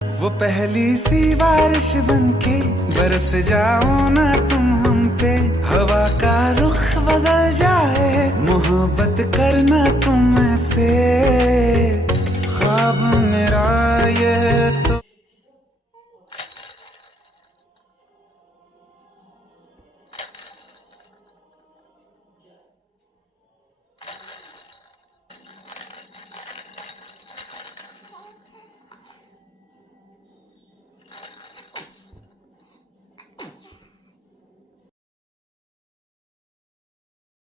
वो पहली सी बारिश बनके बरस जाओ ना तुम हम पे, हवा का रुख बदल जाए, मोहब्बत करना तुम से, ख्वाब मेरा